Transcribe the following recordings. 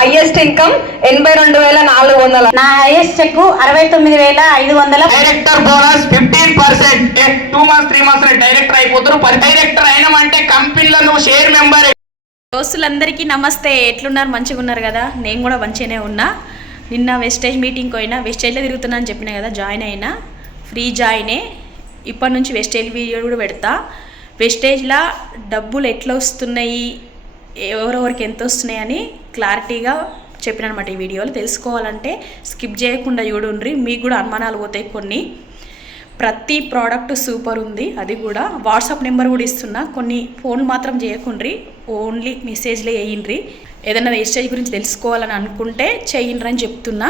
Highest income 82,400. నా highest cheque 69,500. Director bonus 15%. 2 months 3 months director అయిపోతారు. Director అయినామంటే కంపెనీలో నువ్వు షేర్ మెంబర్. దోస్తులందరికీ నమస్తే. ఎట్లున్నారు? మంచిగా ఉన్నారు కదా? నేను కూడా మంచిగానే ఉన్నా. నిన్న వెస్టేజ్ మీటింగ్కి పోయినా, వెస్టేజ్లో తిరుగుతున్నా అని చెప్పిన కదా, జాయిన్ అయినా, ఫ్రీ జాయినే. ఇప్పటి నుంచి వెస్టేజ్ వీడియో కూడా పెడతా. వెస్టేజ్లో డబ్బులు ఎట్లా వస్తున్నాయి, ఎవరెవరికి ఎంత వస్తున్నాయి అని క్లారిటీగా చెప్పిన అనమాట. ఈ వీడియోలో తెలుసుకోవాలంటే స్కిప్ చేయకుండా చూడండి. మీకు కూడా అనుమానాలు పోతాయి కొన్ని. ప్రతి ప్రోడక్ట్ సూపర్ ఉంది. అది కూడా వాట్సాప్ నెంబర్ కూడా ఇస్తున్నా. కొన్ని ఫోన్ మాత్రం చేయకుండ్రి, ఓన్లీ మెసేజ్లే వేయండి. ఏదైనా వేస్టేజ్ గురించి తెలుసుకోవాలని అనుకుంటే చేయండి అని చెప్తున్నా.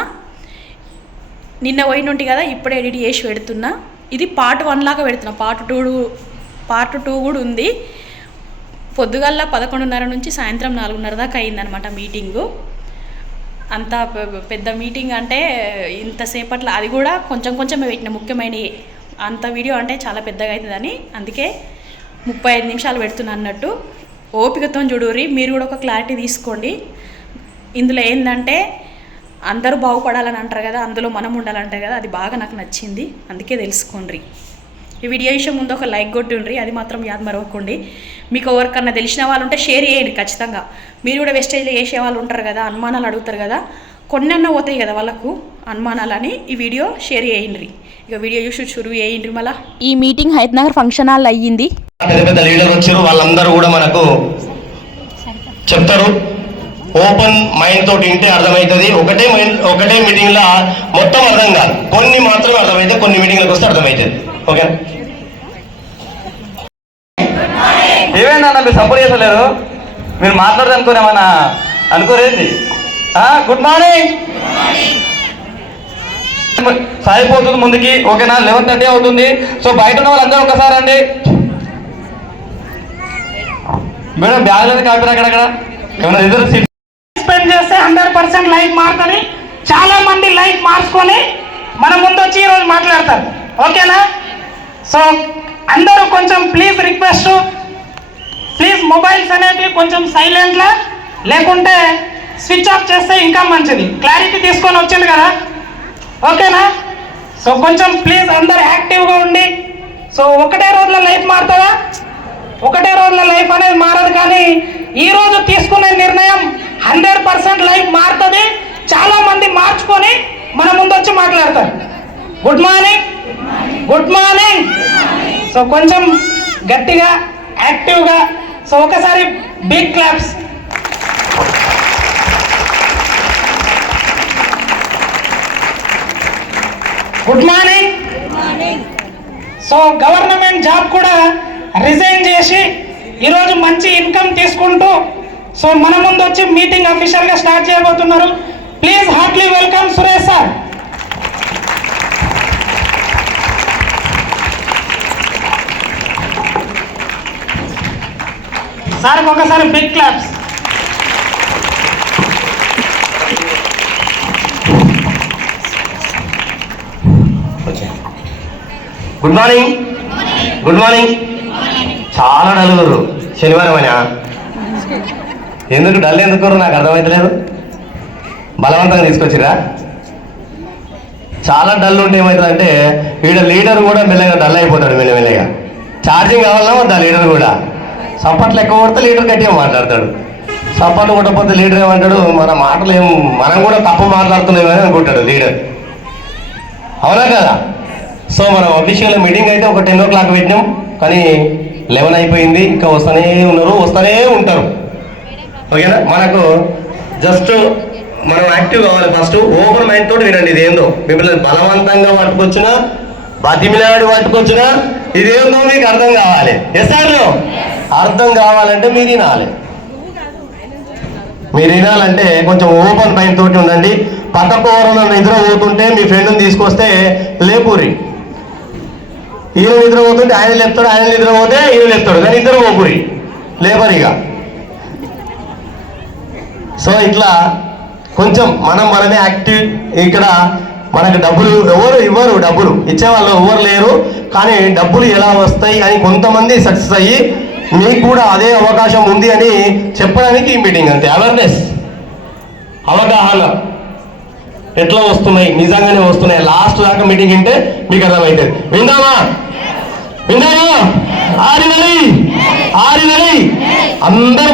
నిన్న పోయినుంటి కదా, ఇప్పుడే ఎడిట్ చేసి పెడుతున్నా. ఇది పార్ట్ 1 లాగా పెడుతున్నా. పార్ట్ 2 కూడా ఉంది. పొద్దుగల్లా 11:30 నుంచి సాయంత్రం 4:30 దాకా అయిందనమాట మీటింగు. అంత పెద్ద మీటింగ్ అంటే ఇంతసేపట్లో అది కూడా కొంచెం పెట్టిన ముఖ్యమైనవి. అంత వీడియో అంటే చాలా పెద్దగా అవుతుందని అందుకే 35 నిమిషాలు పెడుతున్నా అన్నట్టు. ఓపికతో చూడుర్రి, మీరు కూడా ఒక క్లారిటీ తీసుకోండి. ఇందులో ఏంటంటే అందరూ బాగుపడాలని అంటారు కదా, అందులో మనం ఉండాలంటారు కదా, అది బాగా నాకు నచ్చింది. అందుకే తెలుసుకోండి. ఈ వీడియో విషయం ముందు ఒక లైక్ కొట్టుండ్రి, అది మాత్రం యాద్ మరవకండి. మీకు ఎవరికన్నా తెలిసిన వాళ్ళు ఉంటే షేర్ చేయండి ఖచ్చితంగా. మీరు కూడా వెస్టేజ్లో చేసే వాళ్ళు ఉంటారు కదా, అనుమానాలు అడుగుతారు కదా, కొన్ని అన్న పోతాయి కదా వాళ్ళకు అనుమానాలని. ఈ వీడియో షేర్ చేయండి. ఇక వీడియో చూసి షురు చేయండి. మళ్ళీ ఈ మీటింగ్ హైదనగర్ ఫంక్షన్ హాల్ అయ్యింది. పెద్ద పెద్ద లీడర్ వచ్చారు, వాళ్ళందరూ కూడా మనకు చెప్తారు. ఓపెన్ మైండ్ తోటి వింటే అర్థమవుతుంది. ఒకటే మీటింగ్ లో మొత్తం అర్థం కాదు, కొన్ని మాత్రమే అర్థమవుతుంది. కొన్ని మీటింగ్లకు వస్తే అర్థమవుతుంది. ఓకే, ఏమైందన్న మీరు సపోర్ట్ చేసలేరు? మీరు మాట్లాడదు అనుకోరేమన్నా అనుకోరేంది? Good morning. సాగిపోతుంది ముందుకి. ఓకేనా? 11:30 అవుతుంది. సో బయట ఉన్న వాళ్ళందరూ ఒకసారి అండి. మేడం బ్యాగ్ లేదు కాపీ అక్కడక్కడ ఏమైనా ఇద్దరు స్పెండ్ చేస్తే 100% లైఫ్ మారుతుంది. చాలా మంది లైఫ్ మార్చుకొని మన ముందు వచ్చి ఈరోజు మాట్లాడతారు. ఓకేనా? సో అందరూ కొంచెం ప్లీజ్ రిక్వెస్ట్, ప్లీజ్ మొబైల్స్ అనేవి కొంచెం సైలెంట్లా లేకుంటే స్విచ్ ఆఫ్ చేస్తే ఇంకా మంచిది. క్లారిటీ తీసుకొని వచ్చింది కదా, ఓకేనా? సో కొంచెం ప్లీజ్ అందరు యాక్టివ్గా ఉండి. సో ఒకటే రోజులో లైఫ్ మారుతుందా? ఒకటే రోజుల లైఫ్ అనేది మారదు. కానీ ఈరోజు తీసుకునే నిర్ణయం 100% లైఫ్ మారుతుంది. చాలా మంది మార్చుకొని మన ముందు వచ్చి మాట్లాడతారు. Good morning, good morning. So కొంచెం గట్టిగా యాక్టివ్గా. సో ఒకసారి big claps. Good morning. So government job కూడా రిజైన్ చేసి ఈరోజు మంచి ఇన్కమ్ తీసుకుంటూ సో మన ముందు వచ్చి మీటింగ్ అఫీషియల్గా స్టార్ట్ చేయబోతున్నారు. Please heartly welcome Suresh sir. సార్కి ఒకసారి big claps. Good morning, good morning. చాలా డల్లురు. శనివారం అయినా ఎందుకు డల్ ఎందుకు నాకు అర్థమవుతలేదు. బలవంతంగా తీసుకొచ్చిరా? చాలా డల్ ఉంటే ఏమవుతుందంటే లీడర్ కూడా మెల్లగా డల్ అయిపోతాడు. మెల్లగా ఛార్జింగ్ కావాలన్నా వద్దా లీడర్ కూడా. సపోర్ట్లు ఎక్కువ కొడితే లీడర్ గట్టిగా మాట్లాడతాడు. సపోర్ట్లు కొట్టకపోతే లీడర్ ఏమంటాడు, మన మాటలు మనం కూడా తప్పు మాట్లాడుతున్నామని అనుకుంటాడు లీడర్. అవునా కదా? సో మనం అఫీషియల్ మీటింగ్ అయితే ఒక 10 o'clock పెట్టినాం, కానీ 11 అయిపోయింది. ఇంకా వస్తూనే ఉంటారు. ఓకేనా? మనకు జస్ట్ మనం యాక్టివ్ కావాలి. ఫస్ట్ ఓపెన్ మైండ్ తోటి వినండి. ఇదేందో మిమ్మల్ని బలవంతంగా పట్టుకొచ్చినా, బతిమిలాడి పట్టుకొచ్చినా, ఇదేందో మీకు అర్థం కావాలి. ఎస్ సార్, అర్థం కావాలంటే మీరు వినాలి. మీరు వినాలంటే కొంచెం ఓపెన్ మైండ్ తోటి ఉండండి. పక్కకు ఎవరైనా నిద్ర పోతుంటే మీ ఫ్రెండ్ని తీసుకొస్తే లేపురి. ఈయన నిద్ర పోతుంటే ఆయన లేపుతాడు, ఆయన నిద్ర పోతే ఈయన లేపుతాడు, కానీ ఇద్దరు పోపురి లేబరిగా. సో ఇట్లా కొంచెం మనమే యాక్టివ్. ఇక్కడ మనకు డబ్బులు ఎవరు ఇవ్వరు, డబ్బులు ఇచ్చేవాళ్ళు ఎవరు లేరు. కానీ డబ్బులు ఎలా వస్తాయి అని కొంతమంది సక్సెస్ అయ్యి మీకు కూడా అదే అవకాశం ఉంది అని చెప్పడానికి ఈ మీటింగ్. అంతే, అవేర్నెస్. అవగాహన ఎట్లా వస్తున్నాయి, నిజంగానే వస్తున్నాయి. లాస్ట్ దాకా మీటింగ్ వింటే మీకు అర్థమవుతుంది. విందామా? ఆరినలి అందరు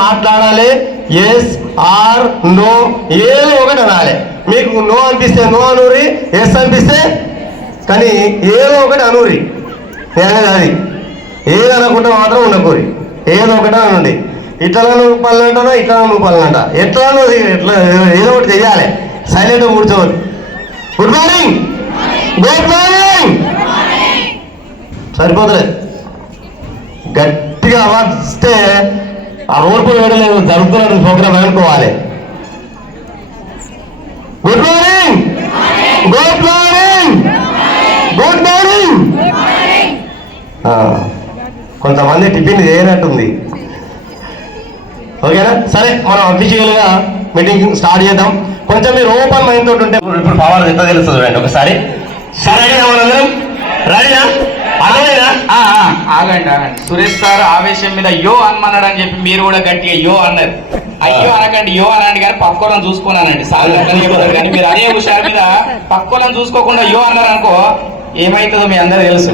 మాట్లాడాలి. ఎస్ ఆర్ నో ఏదో ఒకటి అనాలి. మీకు నో అనిపిస్తే నో అనూరి, ఎస్ అనిపిస్తే కానీ ఏదో ఒకటి అనూరి. నేను అది ఏది అనకుండా మాత్రం ఉండకూరి, ఏదో ఒకటి అనండి. ఇట్లా నువ్వు పనులంటానో ఇట్లా నువ్వు పనులంట, ఎట్లా నువ్వు ఎట్లా ఏదో ఒకటి చెయ్యాలి. సైలెంట్గా కూర్చోవాలి. గుడ్ మార్నింగ్, గుడ్ మార్నింగ్ సరిపోతలేదు. గట్టిగా అవార్డు ఇస్తే ఆ రోడ్డు వేయడం జరుగుతున్న ప్రోగ్రామ్ అనుకోవాలి. Good morning, good morning, good morning. కొంతమంది టిఫిన్ చేయనట్టుంది. ఓకేనా? సరే, మనం అఫీషియల్గా మీటింగ్ స్టార్ట్ చేద్దాం. కొంచెం మీరు ఓపెన్ మైండ్ తోటి ఉంటే ఇప్పుడు పవర్ ఎంత తెలుస్తుంది అండి ఒకసారి. సరే మనందరం రెడీనా? అర్థమైనా? ఆగండి. సురేష్ సార్ ఆవేశం మీద యో అన్నన్నాడు అని చెప్పి మీరు కూడా గట్టిగా యో అన్నారు. అయ్యో అనకండి, యో అనండి, కానీ పక్కోళ్ళని చూసుకున్నానండి. సార్ కానీ మీరు అనే విషయాల మీద పక్కోళ్ళని చూసుకోకుండా యో అన్నారు అనుకో ఏమైతుందో మీ అందరూ తెలుసు.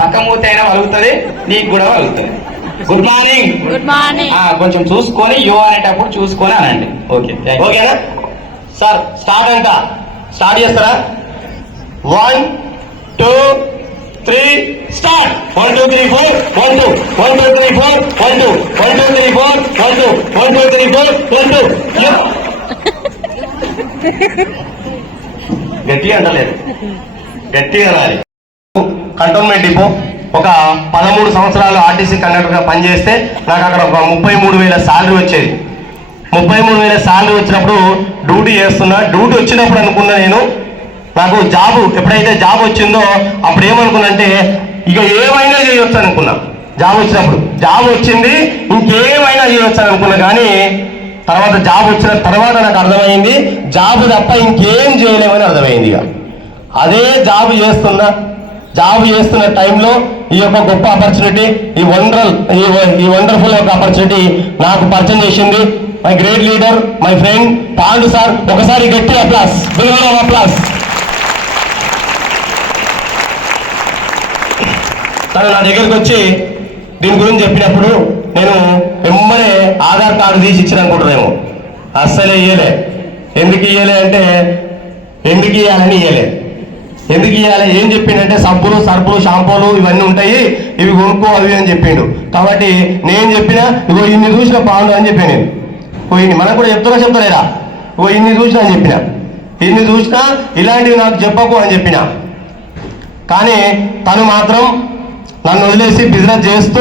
పక్క మూతి అయినా వలుగుతుంది, నీకు కూడా వలుగుతుంది. Good morning, good morning. కొంచెం చూసుకొని యో అనేటప్పుడు చూసుకొని అనండి. ఓకే, ఓకేనా సార్? స్టార్ట్ అంట. స్టార్ట్ చేస్తారా? 1 2 3 స్టార్ట్. 1 2 3 4 1 2 1 2 3 4 1 2 1 2 3 4 1 2 1 2 3 4 1 2. గట్టిగా అంటలేదు, గట్టిగా అనాలి. కంటోన్మెంట్ డిపో ఒక 13 సంవత్సరాలు ఆర్టీసీ కండక్టర్గా పనిచేస్తే నాకు అక్కడ ఒక 33,000 శాలరీ వచ్చేది. 33,000 శాలరీ వచ్చినప్పుడు డ్యూటీ చేస్తున్నా. డ్యూటీ వచ్చినప్పుడు అనుకున్నా నేను, నాకు జాబ్ ఎప్పుడైతే జాబ్ వచ్చిందో అప్పుడు ఏమనుకున్నంటే ఇక ఏమైనా చేయొచ్చు అనుకున్నా. జాబ్ వచ్చినప్పుడు జాబ్ వచ్చింది, ఇంకేమైనా చేయొచ్చు అనుకున్నా. కానీ తర్వాత జాబ్ వచ్చిన తర్వాత నాకు అర్థమైంది జాబ్ తప్ప ఇంకేం చేయలేమని అర్థమైంది. ఇక అదే జాబ్ చేస్తున్న టైంలో ఈ యొక్క గొప్ప ఆపర్చునిటీ, ఈ వండర్ఫుల్ యొక్క ఆపర్చునిటీ నాకు పరిచయం చేసింది my great leader, my friend Pandu sir. ఒకసారి గట్టి అప్లాస్, అప్లాస్. తను నా దగ్గరికి వచ్చి దీని గురించి చెప్పినప్పుడు నేను వెంబడే ఆధార్ కార్డు తీసి ఇచ్చిన అనుకుంటున్నాము. అస్సలే ఇయ్యలే. ఎందుకు ఇయ్యలే అంటే ఎందుకు ఇయ్యాలని ఇయ్యలే. ఎందుకు ఇవ్వాలి? ఏం చెప్పిండంటే సబ్బులు, సర్పులు, షాంపూలు ఇవన్నీ ఉంటాయి, ఇవి కొనుక్కో అవి అని చెప్పిండు. కాబట్టి నేను చెప్పిన ఇగో ఇన్ని చూసిన పాలు అని చెప్పాను నేను. ఇన్ని మనకు కూడా చెప్తలేరా? ఇగో ఇన్ని చూసినా అని చెప్పిన, ఇన్ని చూసినా ఇలాంటివి నాకు చెప్పకు అని చెప్పిన. కానీ తను మాత్రం నన్ను వదిలేసి బిజినెస్ చేస్తూ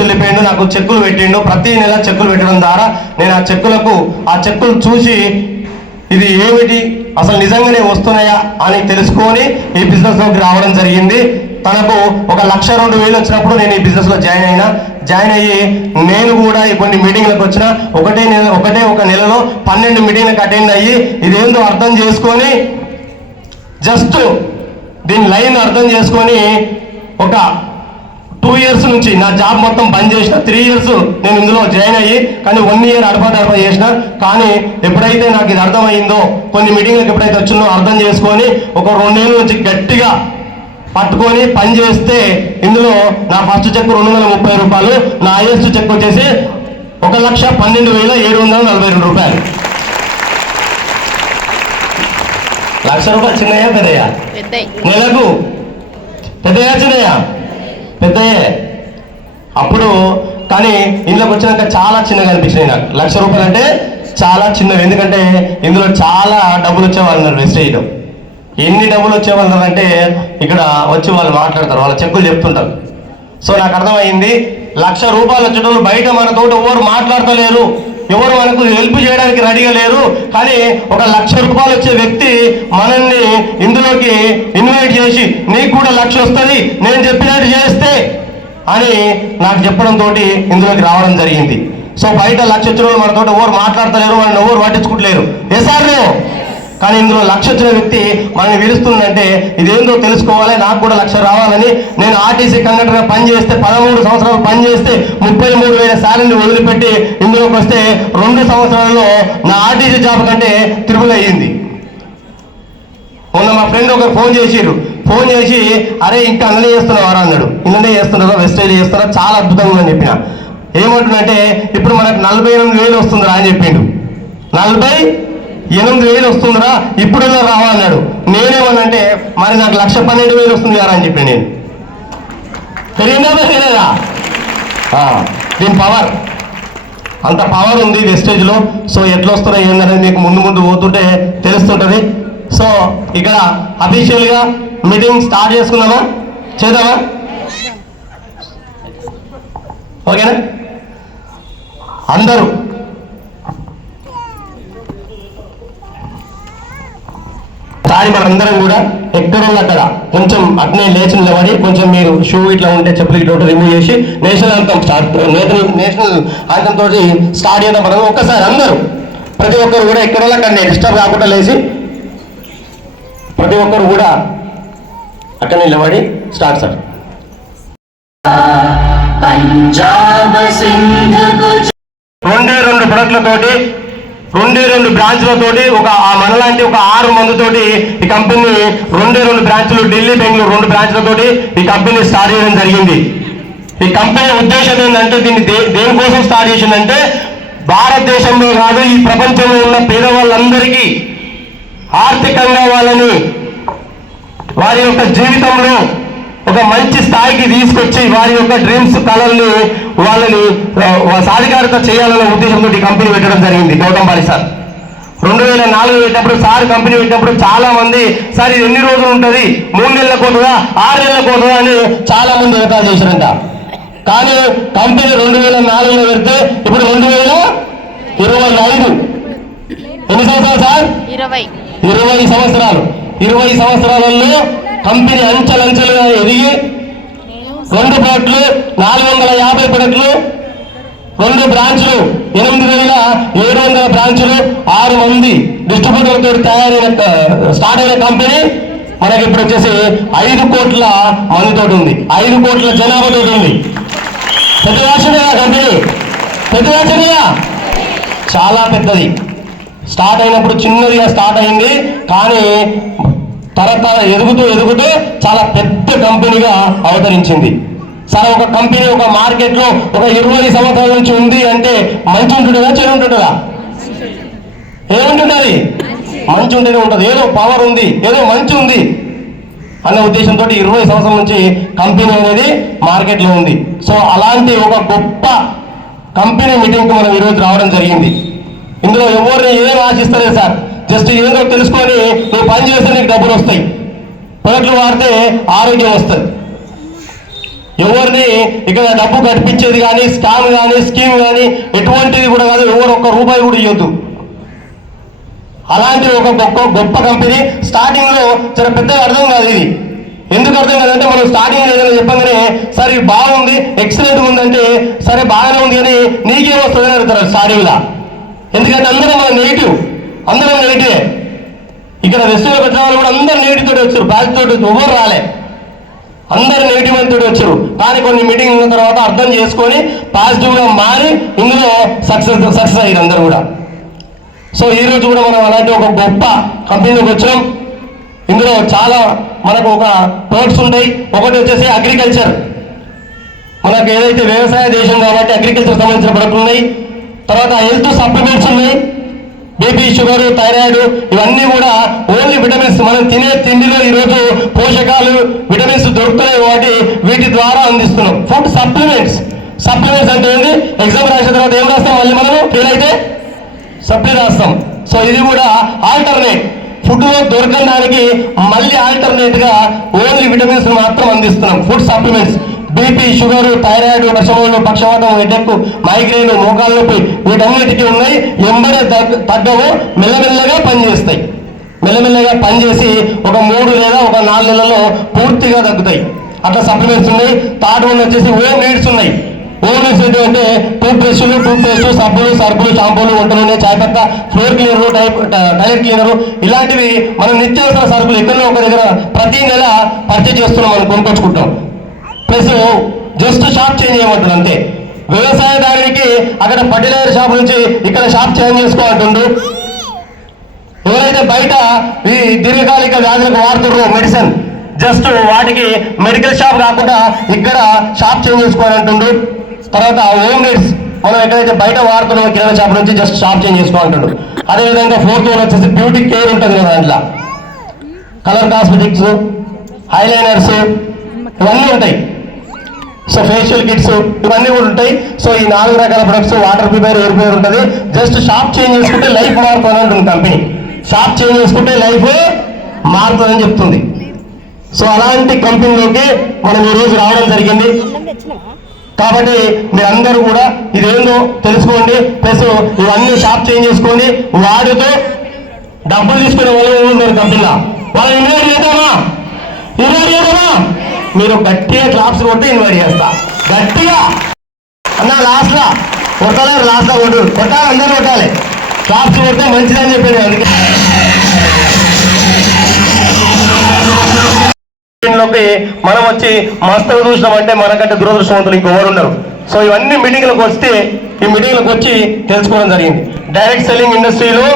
వెళ్ళిపోయిండు. నాకు చెక్కులు పెట్టిండు. ప్రతి నెల చెక్కులు పెట్టడం ద్వారా నేను ఆ చెక్కులు చూసి ఇది ఏమిటి, అసలు నిజంగానే వస్తున్నాయా అని తెలుసుకొని ఈ బిజినెస్లోకి రావడం జరిగింది. తనకు 1,02,000 వచ్చినప్పుడు నేను ఈ బిజినెస్లో జాయిన్ అయ్యి నేను కూడా కొన్ని మీటింగ్లకు వచ్చిన. ఒక నెలలో 12 మీటింగ్లకు అటెండ్ అయ్యి ఇదేందో అర్థం చేసుకొని జస్ట్ దీని లైన్ అర్థం చేసుకొని ఒక 2 years నుంచి నా జాబ్ మొత్తం బంద్ చేసిన. 3 years నేను ఇందులో జాయిన్ అయ్యి కానీ 1 year అడపా చేసిన. కానీ ఎప్పుడైతే నాకు ఇది అర్థమైందో, కొన్ని మీటింగ్లకు ఎప్పుడైతే వచ్చిందో అర్థం చేసుకొని ఒక 2 ఏళ్ళ నుంచి గట్టిగా పట్టుకొని పని చేస్తే ఇందులో నా ఫస్ట్ చెక్ 230 రూపాయలు, నా హైయెస్ట్ చెక్ వచ్చేసి 1,12,742 రూపాయలు. 1,00,000 రూపాయలు చిన్నయ్యా పెద్దయ్యా? నెలకు పెద్దయ్యా చిన్నయ్యా? పెద్దయ్యే. అప్పుడు కానీ ఇందులోకి వచ్చినాక చాలా చిన్నగా అనిపించినాయి నాకు. 1,00,000 రూపాయలు అంటే చాలా చిన్నవి. ఎందుకంటే ఇందులో చాలా డబ్బులు వచ్చేవాళ్ళు ఉన్నారు వెస్టేజ్లో. ఎన్ని డబ్బులు వచ్చేవాళ్ళు అంటే ఇక్కడ వచ్చి వాళ్ళు మాట్లాడతారు, వాళ్ళ చెక్కులు చెప్తుంటారు. సో నాకు అర్థమైంది 1,00,000 రూపాయలు వచ్చేటోళ్ళు బయట మనతో ఎవరు మాట్లాడతలేరు, ఎవరు మనకు హెల్ప్ చేయడానికి రెడీగా లేరు. కానీ 1,00,000 రూపాయలు వచ్చే వ్యక్తి మనల్ని ఇందులోకి ఇన్వైట్ చేసి నీకు కూడా 1,00,000 వస్తుంది నేను చెప్పినట్టు చేస్తే అని నాకు చెప్పడంతో ఇందులోకి రావడం జరిగింది. సో బయట 1,00,000 వచ్చిన వాళ్ళు మనతో ఎవరు మాట్లాడతలేరు, వాళ్ళని ఎవరు పట్టించుకుంటలేరు. కానీ ఇందులో 1,00,000 వచ్చిన వ్యక్తి మనల్ని పిలుస్తుందంటే ఇదేందో తెలుసుకోవాలి, నాకు కూడా 1,00,000 రావాలని. నేను ఆర్టీసీ కండక్టర్గా పనిచేస్తే 13 సంవత్సరాలు పనిచేస్తే 33,000 శాలరీని వదిలిపెట్టి ఇందులోకి వస్తే 2 సంవత్సరాల్లో నా ఆర్టీసీ జాబ్ కంటే తిరుగులు అయ్యింది. మొన్న మా ఫ్రెండ్ ఒకరు ఫోన్ చేసి అరే ఇంకా అన్ననే చేస్తున్నావారా అన్నాడు. ఇన్ననే చేస్తున్నారా, వెస్టేజ్ చేస్తున్నారా, చాలా అద్భుతంగా ఉందని చెప్పిన. ఏమంటుందంటే ఇప్పుడు మనకు 48,000 వస్తుందిరా అని చెప్పిండు. 48,000 వస్తుందిరా ఇప్పుడు రావా అన్నాడు. నేనేమన్నంటే మరి నాకు 1,12,000 వస్తుంది కదా అని చెప్పి నేను పెరిగిందా పెరగలేదా? దీని పవర్ అంత పవర్ ఉంది వెస్టేజ్లో. సో ఎట్లా వస్తున్నాయి ఏంటనేది మీకు ముందు పోతుంటే తెలుస్తుంటుంది. సో ఇక్కడ అఫీషియల్గా మీటింగ్ స్టార్ట్ చేసుకుందామా, చేద్దామా? ఓకేనా? అందరూ కానీ మనందరం కూడా ఎక్కడున్న అక్కడ కొంచెం అట్నే లేచి నిలబడి కొంచెం మీరు షూ ఇట్లా ఉంటే చెప్పులు ఇట్లా రిమూవ్ చేసి నేషనల్ యాంథమ్ తోటి స్టార్ట్ చేద్దాం. మనం ఒక్కసారి అందరూ ప్రతి ఒక్కరు కూడా ఎక్కడో అక్కడ డిస్టర్బ్ కాకుండా లేచి ప్రతి ఒక్కరు కూడా అక్కడ నిలబడి స్టార్ట్ సార్. రెండు ప్రొడక్ట్లతోటి 2 బ్రాంచ్లతోటి మనలాంటి ఒక 6 మందితోటి ఈ కంపెనీ 2 బ్రాంచ్లు ఢిల్లీ, బెంగళూరు 2 బ్రాంచ్లతోటి ఈ కంపెనీ స్టార్ట్ చేయడం జరిగింది. ఈ కంపెనీ ఉద్దేశం ఏంటంటే దీన్ని దేనికోసం స్టార్ట్ చేసిందంటే భారతదేశంలో కాదు ఈ ప్రపంచంలో ఉన్న పేదవాళ్ళందరికీ ఆర్థికంగా వాళ్ళని వారి యొక్క జీవితంలో ఒక మంచి స్థాయికి తీసుకొచ్చి వారి యొక్క డ్రీమ్స్ కళల్ని వాళ్ళని సాధికారత చేయాలనే ఉద్దేశంతో ఈ కంపెనీ పెట్టడం జరిగింది. గౌతంబాలి సార్ 2004 పెట్టినప్పుడు సార్ కంపెనీ పెట్టినప్పుడు చాలా మంది సార్ ఇది ఎన్ని రోజులు ఉంటుంది, 3 నెలలకు పోతుందా 6 నెలలకు పోతుందా అని చాలా మంది వ్యక్తం చేశారంట. కానీ కంపెనీ 2004లో పెడితే ఇప్పుడు 2025 ఎన్ని సంవత్సరాలు సార్? 20 సంవత్సరాలు. 20 సంవత్సరాలలో కంపెనీ అంచెలంచెలుగా ఎదిగి 2 ప్లాట్లు 450 ప్రొడక్ట్లు 2 బ్రాంచ్లు 8,700 బ్రాంచ్లు 6 మంది డిస్ట్రిబ్యూటర్తో తయారైన స్టార్ట్ అయిన కంపెనీ మనకి ఇప్పుడు వచ్చేసి 5 కోట్ల మందితో ఉంది, 5 కోట్ల జనాభాతో ఉంది. పెద్ద రాష్ట్రమే కంపెనీ, పెద్ద రాష్ట్రమేగా, చాలా పెద్దది. స్టార్ట్ అయినప్పుడు చిన్నదిగా స్టార్ట్ అయింది కానీ తర్వాత ఎదుగుతూ చాలా పెద్ద కంపెనీగా అవతరించింది. సరే ఒక కంపెనీ ఒక మార్కెట్లో ఒక 20 సంవత్సరాల నుంచి ఉంది అంటే మంచి ఉంటుందా చెడు ఉంటుందా? ఏముంటుంది? మంచి ఉంటేనే ఉంటుంది. ఏదో పవర్ ఉంది, ఏదో మంచి ఉంది అన్న ఉద్దేశంతో 20 సంవత్సరాల నుంచి కంపెనీ అనేది మార్కెట్లో ఉంది. సో అలాంటి ఒక గొప్ప కంపెనీ మీటింగ్కి మనం ఈరోజు రావడం జరిగింది. ఇందులో ఎవరిని ఏం ఆశిస్తలేదు సార్, జస్ట్ ఏదో తెలుసుకొని నువ్వు పని చేస్తే నీకు డబ్బులు వస్తాయి, ప్రొడక్ట్లు వాడితే ఆరోగ్యం వస్తుంది. ఎవరిని ఇక్కడ డబ్బు కట్టించేది కానీ స్కామ్ కానీ స్కీమ్ కానీ ఎటువంటిది కూడా కాదు, ఎవరు ₹1 కూడా ఇవ్వద్దు. అలాంటి ఒక గొప్ప కంపెనీ స్టార్టింగ్లో చాలా పెద్దగా అర్థం కాదు. ఇది ఎందుకు అర్థం కాదంటే మనం స్టార్టింగ్ ఏదైనా చెప్పగానే సరే బాగుంది ఎక్సలెంట్ ఉందంటే సరే బాగానే ఉంది కానీ నీకేం వస్తుందని అడుగుతారు స్టార్టింగ్లో. ఎందుకంటే అందరం మన నెగిటివ్, అందరం నెగిటివే. ఇక్కడ వెస్టర్న్లోకి వచ్చిన వాళ్ళు కూడా అందరు నెగిటివ్ తోటి వచ్చారు, బ్యాచ్ తోటి ఎవరు రాలే, అందరు నెగిటివ్ తోటి వచ్చారు. కానీ కొన్ని మీటింగ్ ఉన్న తర్వాత అర్థం చేసుకొని పాజిటివ్గా మారి ఇందులో సక్సెస్ అయ్యారు అందరు కూడా. సో ఈరోజు కూడా మనం అలాంటి ఒక గొప్ప కంపెనీలోకి వచ్చాం. ఇందులో చాలా మనకు ఒక ప్రొడక్ట్స్ ఉంటాయి. ఒకటి వచ్చేసి అగ్రికల్చర్, మనకు ఏదైతే వ్యవసాయ దేశం కాబట్టి అగ్రికల్చర్ సంబంధించిన ప్రొడక్ట్లు ఉన్నాయి. తర్వాత హెల్త్ సప్లిమెంట్స్ ఉన్నాయి, బీపీ, షుగర్, థైరాయిడ్, ఇవన్నీ కూడా ఓన్లీ విటమిన్స్. మనం తినే తిండిలో ఈరోజు పోషకాలు విటమిన్స్ దొరుకుతున్నాయి కాబట్టి వీటి ద్వారా అందిస్తున్నాం. ఫుడ్ సప్లిమెంట్స్ అంటే ఏంటి? ఎగ్జామ్ రాసిన తర్వాత ఏం రాస్తాం? మళ్ళీ మనం ఫెయిల్ అయితే సప్లీ రాస్తాం. సో ఇది కూడా ఆల్టర్నేట్, ఫుడ్లో దొరకడానికి మళ్ళీ ఆల్టర్నేట్గా ఓన్లీ విటమిన్స్ మాత్రం అందిస్తున్నాం. Food supplements BP, sugar, thyroid, నష్టములు, పక్షవాతం, హెడేక్, మైగ్రేన్, మోకాళ్ళ నొప్పి వీటన్నిటికీ ఉన్నాయి. ఎంబడే తగ్గవు, మెల్లమెల్లగా పనిచేస్తాయి. మెల్లమెల్లగా పనిచేసి ఒక 3 లేదా ఒక 4 నెలల్లో పూర్తిగా తగ్గుతాయి. అట్లా సప్లిమెంట్స్ ఉన్నాయి. థర్డ్ వన్ వచ్చేసి హోమ్ నీడ్స్ ఉన్నాయి. హోమ్ నీడ్స్ ఏంటంటే టూత్ పేస్ట్, సబ్బులు, సర్పులు, షాంపూలు, వంట నూనె, చాయ్ పక్క, ఫ్లోర్ క్లీనరు, టాయిలెట్ క్లీనరు, ఇలాంటివి మనం నిత్యావసర సరుకులు ఎక్కడో ఒక దగ్గర ప్రతి నెల పర్చేజ్ చేస్తున్నాం, మనం కొనుక్కొచ్చుకుంటాం. ప్లస్ జస్ట్ షాప్ చేంజ్ చేయమంటుంది అంతే. వ్యవసాయదారునికి అక్కడ ఫర్టిలైజర్ షాప్ నుంచి ఇక్కడ షాప్ చేంజ్ చేసుకోవాలంటుండు. ఎవరైతే బయట ఈ దీర్ఘకాలిక వ్యాధులకు వాడుతుర్రో మెడిసిన్, జస్ట్ వాటికి మెడికల్ షాప్ కాకుండా ఇక్కడ షాప్ చేంజ్ చేసుకోవాలంటుండు. తర్వాత హోమ్ నీడ్స్ మనం ఎక్కడైతే బయట వాడుతున్నామో కిరాణా షాప్ నుంచి జస్ట్ షాప్ చేంజ్ చేసుకోవాలంటుండు. అదేవిధంగా 4th వన్ వచ్చేసి బ్యూటీ కేర్ ఉంటుంది కదా, దాంట్లో కలర్ కాస్మెటిక్స్, హైలైనర్స్ ఇవన్నీ ఉంటాయి. సో ఫేషియల్ కిట్స్ ఇవన్నీ కూడా ఉంటాయి. సో ఈ 4 రకాల products, water purifier, air purifier ఉంటుంది. జస్ట్ షాప్ చేంజ్ చేసుకుంటే లైఫ్ మారుతుంది అంటుంది కంపెనీ. షాప్ చేంజ్ చేసుకుంటే లైఫ్ మారుతుందని చెప్తుంది. సో అలాంటి కంపెనీలోకి మనం ఈరోజు రావడం జరిగింది. కాబట్టి మీరందరూ కూడా ఇదేందో తెలుసుకోండి. ప్లస్ ఇవన్నీ షాప్ చేంజ్ చేసుకొని వాడుతూ డబ్బులు తీసుకునే వాళ్ళు ఉన్నారు కంపెనీలో. వాళ్ళు ఇన్వైట్ చేద్దామా? మీరు గట్టిగా క్లాప్స్ కొట్టి ఇన్వైట్ చేస్తా, గట్టిగా అన్న. లాస్ట్లో కొట్టలేరు, లాస్ట్లో కొట్టాలి, అందరూ కొట్టాలి. క్లాప్స్ కొడితే మంచిదని చెప్పేది. అందుకే మనం వచ్చి మస్తుగా చూసినామంటే మనకంటే దురదృష్టవంతులు ఇంకెవరు ఉన్నారు. సో ఇవన్నీ మీటింగ్లకు వస్తే ఈ మీటింగ్లకు వచ్చి తెలుసుకోవడం జరిగింది. డైరెక్ట్ సెల్లింగ్ ఇండస్ట్రీలో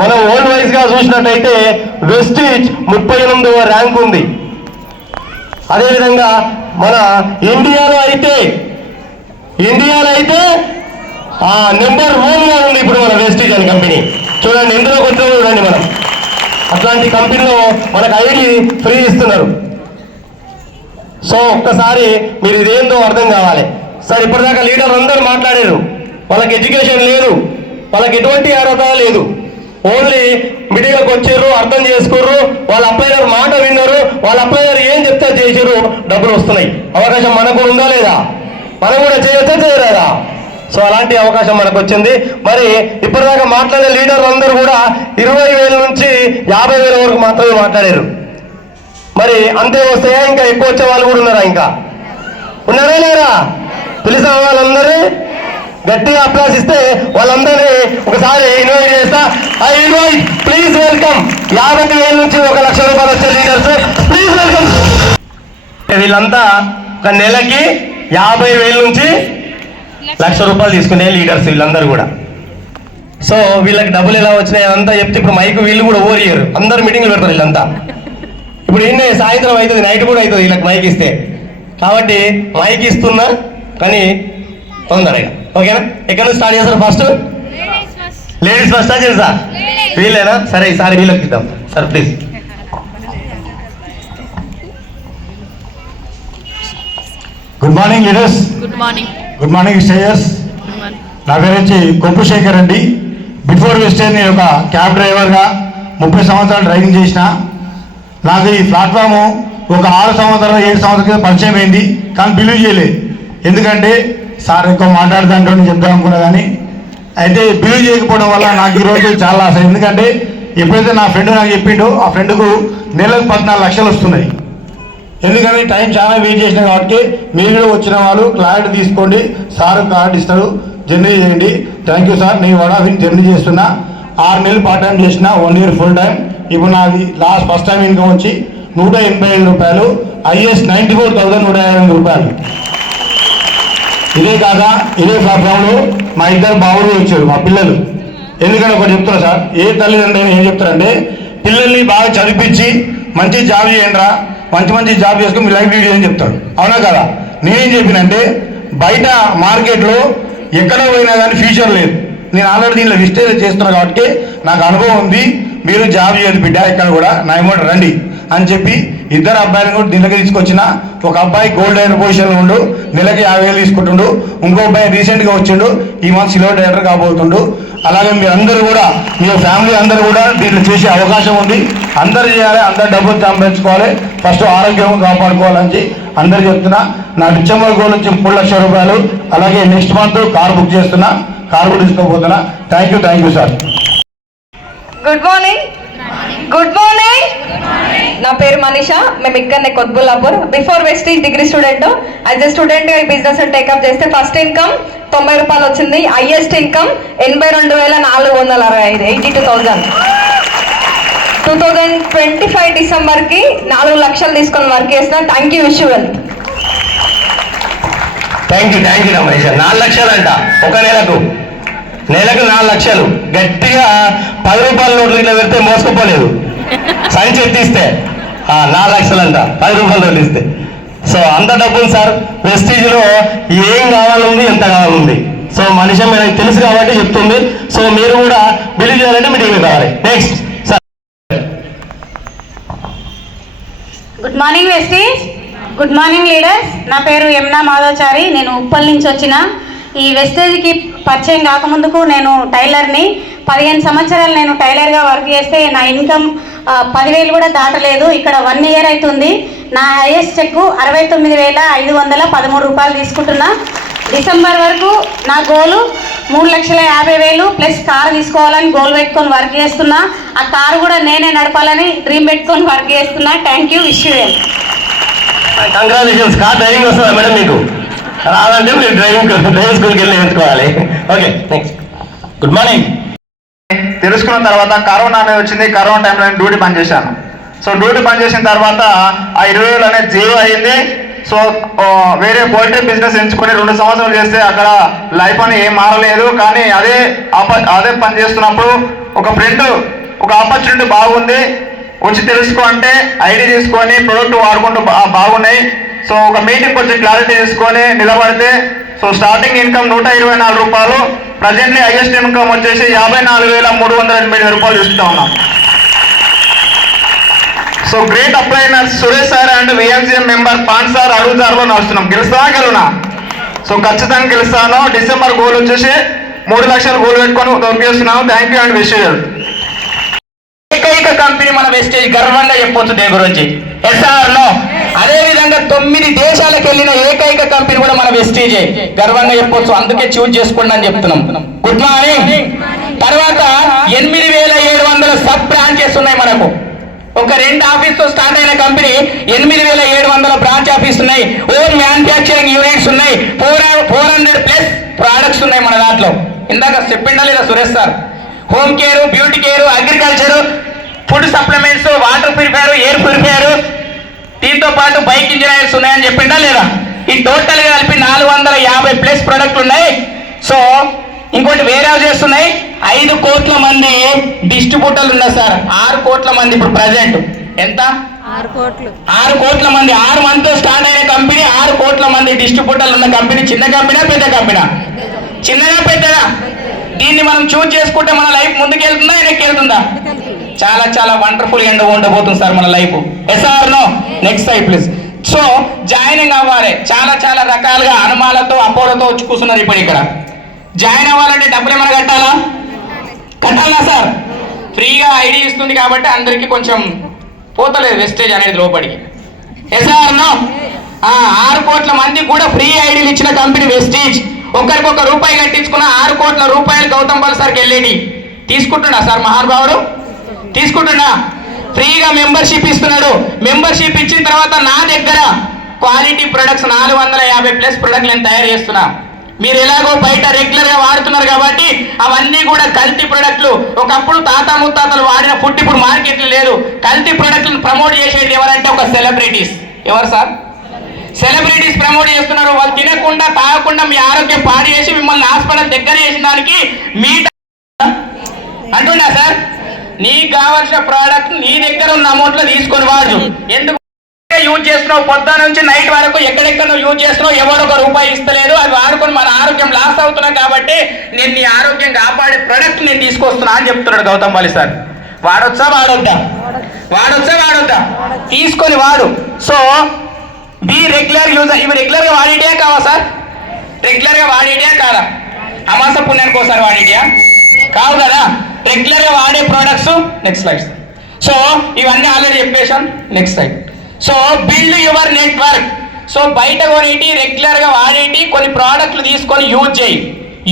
మనం వరల్డ్ వైజ్ గా చూసినట్టయితే వెస్టీజ్ 38వ ర్యాంక్ ఉంది. అదేవిధంగా మన ఇండియాలో అయితే నెంబర్ 1 గా ఉంది ఇప్పుడు మన వెస్టీజ్ అనే కంపెనీ. చూడండి, ఇందులో కొంచెం చూడండి, మనం అట్లాంటి కంపెనీలో మనకు ఐడి ఫ్రీ ఇస్తున్నారు. సో ఒక్కసారి మీరు ఇదేందో అర్థం కావాలి సార్. ఇప్పటిదాకా లీడర్ అందరూ మాట్లాడారు, వాళ్ళకి ఎడ్యుకేషన్ లేదు, వాళ్ళకి ఎటువంటి అర్హత లేదు. ఓన్లీ మీడియాకి వచ్చారు, అర్థం చేసుకోరు, వాళ్ళ అప్లైనర్ మాట విన్నారు, వాళ్ళ అప్లైనర్ ఏం చెప్తే చేసారు, డబ్బులు వస్తున్నాయి. అవకాశం మనకు ఉందా లేదా? మనం కూడా చేయొచ్చా చేయలేదా? సో అలాంటి అవకాశం మనకు వచ్చింది. మరి ఇప్పటిదాకా మాట్లాడే లీడర్లు అందరూ కూడా 20,000 నుంచి 50,000 వరకు మాత్రమే మాట్లాడారు. మరి అంతే వస్తాయా? ఇంకా ఎక్కువ వచ్చే వాళ్ళు కూడా ఉన్నారా? ఇంకా ఉన్నారా లేరా? తెలిసిన వాళ్ళందరూ గట్టిగా అప్లాస్ ఇస్తే వాళ్ళందరినీ ఒకసారి ఇన్వైట్ చేస్తా. ఐ ఇన్వైట్, ప్లీజ్ వెల్కమ్ 50,000 నుంచి 1,00,000 రూపాయలు వచ్చే లీడర్స్, ప్లీజ్ వెల్కమ్. వీళ్ళంతా ఒక నెలకి 50,000 నుంచి 1,00,000 రూపాయలు తీసుకునే లీడర్స్ వీళ్ళందరూ కూడా. సో వీళ్ళకి డబ్బులు ఎలా వచ్చినాయి అంతా చెప్తే ఇప్పుడు మైక్ వీళ్ళు కూడా ఓరియరు, అందరు మీటింగ్లు పెడతారు వీళ్ళంతా. ఇప్పుడు ఏంటంటే సాయంత్రం అవుతుంది, నైట్ కూడా అవుతుంది వీళ్ళకి మైక్ ఇస్తే. కాబట్టి మైక్ ఇస్తున్నా కానీ తొందరగా, ఓకేనా? ఎక్కడ నుంచి స్టార్ట్ చేస్తారు? ఫస్ట్ లేడీస్ ఫస్ట్ తెలుసా? వీళ్ళేనా? సరే ఈసారి వీళ్ళకి ఇద్దాం sir, please. Good morning leaders. Good morning. Good morning stayers. నా పేరు వచ్చి కొంపు శేఖర్ అండి. బిఫోర్ వెస్టర్న్ నేను ఒక క్యాబ్ డ్రైవర్గా 30 సంవత్సరాలు డ్రైవింగ్ చేసిన. నాకు ఈ ప్లాట్ఫాము ఒక 6 సంవత్సరాలు 7 సంవత్సరాల క్రితం పరిచయం అయింది, కానీ బిలీవ్ చేయలేదు. ఎందుకంటే సార్ ఎక్కువ మాట్లాడుతుంటూ నేను చెప్తాను అనుకున్నా, కానీ అయితే బిలీవ్ చేయకపోవడం వల్ల నాకు ఈరోజు చాలా ఆశ. ఎందుకంటే ఎప్పుడైతే నా ఫ్రెండ్ నాకు చెప్పిండో ఆ ఫ్రెండ్కు నెలకు 14 లక్షలు వస్తున్నాయి. ఎందుకంటే టైం చాలా వెయిట్ చేసినా కాబట్టి మీరు కూడా వచ్చిన వాళ్ళు క్లారిటీ తీసుకోండి. సార్ కార్డు ఇస్తాడు, జర్నీ చేయండి. Thank you sir. నేను వడాఫిన్ జర్నీ చేస్తున్నా, 6 నెలలు పార్ట్ టైం చేసిన, 1 ఇయర్ ఫుల్ టైం. ఇప్పుడు నాది ఫస్ట్ టైం ఇన్కమ్ వచ్చి 185 రూపాయలు, హైయెస్ట్ 94,150 రూపాయలు. ఇదే కాక ఇదే ప్లాట్ఫామ్లో మా 2 బావులు వచ్చారు, మా పిల్లలు. ఎందుకంటే ఒకటి చెప్తున్నా సార్, ఏ తల్లిదండ్రులు ఏం చెప్తారంటే పిల్లల్ని బాగా చదివించి మంచి జాబ్ చేయండి రా, మంచి జాబ్ చేసుకుని మీ లైఫ్ లీడ్ చేయని చెప్తాడు. అవునా కదా? నేనేం చెప్పినంటే బయట మార్కెట్లో ఎక్కడ పోయినా కానీ ఫ్యూచర్ లేదు. నేను ఆల్రెడీ దీనిలో విస్టేజ్ చేస్తున్నా కాబట్టి నాకు అనుభవం ఉంది. మీరు జాబ్ చేయాలి బిడ్డ, ఇక్కడ కూడా నా అమౌంట్ రండి అని చెప్పి 2 అబ్బాయిలను కూడా దీనికి తీసుకొచ్చిన. ఒక అబ్బాయి గోల్డ్ డైరెక్టర్ పొజిషన్లో ఉండు, నెలకి 50,000 తీసుకుంటుండు. ఇంకో అబ్బాయి రీసెంట్గా వచ్చిండు, ఈ మంత్ సిల్వర్ డైరెక్టర్ కాబోతుండు. అలాగే మీరు అందరూ కూడా, మీ ఫ్యామిలీ అందరూ కూడా దీంట్లో చేసే అవకాశం ఉంది. అందరు చేయాలి, అందరు డబ్బులు సంపాదించుకోవాలి, ఫస్ట్ ఆరోగ్యం కాపాడుకోవాలని అందరు చెప్తున్నా. నా డిసెంబర్ గోల్ నుంచి 3,00,000 రూపాయలు. అలాగే నెక్స్ట్ మంత్ కార్ బుక్ చేస్తున్నా, కార్ కూడా తీసుకోబోతున్నా. Thank you sir. Good morning. Good morning. నా పేరు మణి. మోనిషా, మేము ఇక్కడనే కొత్బుల్లాపూర్. బిఫోర్ వెస్టీజ్ degree student. As a student ఈ బిజినెస్ టేకప్ చేస్తే ఫస్ట్ ఇన్కమ్ 90 రూపాయలు వచ్చింది. Highest income 82,465, 82,000. 2025 డిసెంబర్కి 4 లక్షలు తీసుకొని వర్క్ చేసిన. Thank you, wish you wealth. Thank you Ramesh. 4 లక్షలు అంట ఒక నెలకు 4 లక్షలు. గట్టిగా 10 రూపాయల నోట్లు ఇట్లా పెడితే మోసుకుపోలేదు, సంచి ఎత్తిస్తే 4 లక్షలు అంట 10 రూపాయల నోట్లు ఇస్తే. సో అంత డబ్బులు సార్. వెస్టీజ్లో ఏం కావాలంది, ఎంత కావాలంది. సో మనిషి మీద తెలుసు కాబట్టి చెప్తుంది. సో మీరు కూడా బిలీవ్ చేయాలంటే మీటింగ్ కావాలి. Next sir. Good morning Vestige, good morning leaders. నా పేరు యమునా మాధవచారి. నేను ఉప్పల్ నుంచి వచ్చిన. ఈ వెస్టేజ్కి పరిచయం కాకముందుకు నేను టైలర్ని. 15 సంవత్సరాలు నేను టైలర్గా వర్క్ చేస్తే నా ఇన్కమ్ 10,000 కూడా దాటలేదు. ఇక్కడ 1 ఇయర్ అవుతుంది. నా హైయెస్ట్ చెక్ 69,513 రూపాయలు తీసుకుంటున్నా. డిసెంబర్ వరకు నా గోలు 3,50,000 ప్లస్ కారు తీసుకోవాలని గోల్ పెట్టుకొని వర్క్ చేస్తున్నా. ఆ కారు కూడా నేనే నడపాలని డ్రీమ్ పెట్టుకొని వర్క్ చేస్తున్నా. Thank you, wish you well. Congratulations. Car driving వస్తుందా మేడం మీకు? రాదంటే మీరు డ్రైవింగ్ స్కూల్కి వెళ్ళి నేర్చుకోవాలి. Okay, next. Good morning. తెలుసుకున్న తర్వాత కరోనా అనేది వచ్చింది. కరోనా టైంలో నేను డ్యూటీ పని చేశాను. సో డ్యూటీ పని చేసిన తర్వాత ఆ 20,000 అనేది జీరో అయింది. సో వేరే పోల్ట్రీ బిజినెస్ ఎంచుకొని 2 సంవత్సరాలు చేస్తే అక్కడ లైఫ్ అని ఏం మారలేదు. కానీ అదే పని చేస్తున్నప్పుడు ఒక ఫ్రెండ్ ఒక ఆపర్చునిటీ బాగుంది, వచ్చి తెలుసుకో అంటే ఐడి తీసుకొని ప్రొడక్ట్ వాడుకుంటూ బాగున్నాయి. సో ఒక మీటింగ్ కొంచెం క్లారిటీ తీసుకొని నిలబడితే సో స్టార్టింగ్ ఇన్కమ్ 124 రూపాయలు. ప్రజెంట్లీ హైయెస్ట్ ఇన్కమ్ వచ్చేసి 54,388 రూపాయలు చూస్తూ ఉన్నాం. సో గ్రేట్ అప్లైనర్ Suresh sir and VMCM member పాన్ సార్ అడుగుదారులో నడుస్తున్నాం. గెలునా? సో ఖచ్చితంగా గెలుస్తాను. డిసెంబర్ గోల్ వచ్చేసి 3 లక్షలు గోల్ పెట్టుకొని వర్క్ చేస్తున్నాను. Thank you and wish you. ఏకైక కంపెనీ మన వెస్టేజ్, గర్వంగా చెప్పొచ్చు దీని గురించి. Yes or no? అదే విధంగా 9 దేశాలకు వెళ్ళిన ఏకైక కంపెనీ కూడా మన వెస్టేజే, గర్వంగా చెప్పొచ్చు. అందుకే చూజ్ చేసుకోండి అని చెప్తున్నాం. Good morning. తర్వాత 8,700 సబ్ బ్రాంచెస్ ఉన్నాయి మనకు. ఒక 2 ఆఫీస్తో స్టార్ట్ అయిన కంపెనీ 8,700 బ్రాంచ్ ఆఫీస్ ఉన్నాయి. ఓన్ మ్యానుఫ్యాక్చరింగ్ యూనిట్స్ ఉన్నాయి. 400 ప్లస్ ప్రోడక్ట్స్ ఉన్నాయి మన దాంట్లో. ఇందాక చెప్పిండా లేదా Suresh sir? Home care, beauty care, agriculture, food supplements, water purifier, air purifier, దీంతో పాటు బైక్ ఇంజనీర్స్ ఉన్నాయని చెప్పిండా లేదా? ఈ టోటల్ గా కలిపి 450 ప్లస్ ప్రొడక్ట్లు ఉన్నాయి. సో ఇంకోటి వేరే చేస్తున్నాయి. 5 కోట్ల మంది డిస్ట్రిబ్యూటర్లు ఉన్నారు సార్. 6 కోట్ల మంది ఇప్పుడు ప్రజెంట్. ఎంత? 6 కోట్ల మంది. 6 మందితో స్టార్ట్ అయిన కంపెనీ, 6 కోట్ల మంది డిస్ట్రిబ్యూటర్లు ఉన్న కంపెనీ. చిన్న కంపెనీ, పెద్ద కంపెనీ? చిన్నగా, పెద్దగా? దీన్ని మనం చూజ్ చేసుకుంటే మన లైఫ్ ముందుకు వెళ్తుందా, వెనక్కి వెళ్తుందా? చాలా చాలా వండర్ఫుల్ గా ఉండబోతుంది సార్ మన life. Yes or no? Next side please. So joining అవ్వాలి. చాలా చాలా రకాలుగా అనుమానాలతో అపోలతో వచ్చి కూర్చున్నారు ఇప్పుడు ఇక్కడ. జాయిన్ అవ్వాలంటే డబ్బులు ఏమైనా కట్టాలా సార్? ఫ్రీగా ఐడి ఇస్తుంది కాబట్టి అందరికీ కొంచెం పోతలేదు వెస్టేజ్ అనేది లోపలికి. SR no? 6 కోట్ల మంది కూడా ఫ్రీ ఐడీలు ఇచ్చిన కంపెనీ వెస్టేజ్. ఒకరికి రూపాయి కట్టించుకున్న 6 కోట్ల రూపాయలు గౌతమ్ బాల్ సార్కి వెళ్ళేది. తీసుకుంటున్నా సార్ మహానుభావుడు? తీసుకుంటున్నా. ఫ్రీగా మెంబర్షిప్ ఇస్తున్నాడు. మెంబర్షిప్ ఇచ్చిన తర్వాత నా దగ్గర క్వాలిటీ ప్రొడక్ట్స్ 450 ప్లస్ ప్రొడక్ట్లు నేను తయారు చేస్తున్నా. మీరు ఎలాగో బయట రెగ్యులర్ గా వాడుతున్నారు కాబట్టి అవన్నీ కూడా కల్తీ ప్రొడక్ట్లు. ఒకప్పుడు తాత ముత్తాతలు వాడిన ఫుడ్ ఇప్పుడు మార్కెట్లో లేదు. కల్తీ ప్రొడక్ట్లను ప్రమోట్ చేసేది ఎవరంటే ఒక సెలబ్రిటీస్. ఎవరు సార్? సెలబ్రిటీస్ ప్రమోట్ చేస్తున్నారు. వాళ్ళు తినకుండా తాగకుండా మీ ఆరోగ్యం పాడు చేసి మిమ్మల్ని హాస్పిటల్ దగ్గర చేసిన దానికి మీ అంటున్నా సార్. నీకు కావాల్సిన ప్రోడక్ట్ నీ దగ్గర ఉన్న అమౌంట్ లో తీసుకొని వాడు. ఎందుకు యూజ్ చేస్తున్నావు? పొద్దున నుంచి నైట్ వరకు ఎక్కడెక్కడ నువ్వు యూజ్ చేస్తున్నావు, ఎవరు ₹1 ఇస్తలేదు. అది వాడుకొని మన ఆరోగ్యం లాస్ అవుతున్నా కాబట్టి నేను నీ ఆరోగ్యం కాపాడే ప్రొడక్ట్ నేను తీసుకొస్తున్నా అని చెప్తున్నాడు గౌతమ్ బాలి సార్. వాడొచ్చా వాడొద్దా? తీసుకొని వాడు. So be regular user. ఇవి రెగ్యులర్ గా వాడేటియా కావా సార్? రెగ్యులర్ గా వాడేటియా కాదా? అమాస పుణ్యానికి ఒకసారి వాడేటియా కావు కదా? రెగ్యులర్ గా వాడే ప్రోడక్ట్స్. Next slide. సో ఇవన్నీ ఆల్రెడీ చెప్పేశాం. Next slide. So build your network. So బయట కొనేటి, రెగ్యులర్ గా వాడేటి కొన్ని ప్రోడక్ట్లు తీసుకొని యూజ్ చేయి.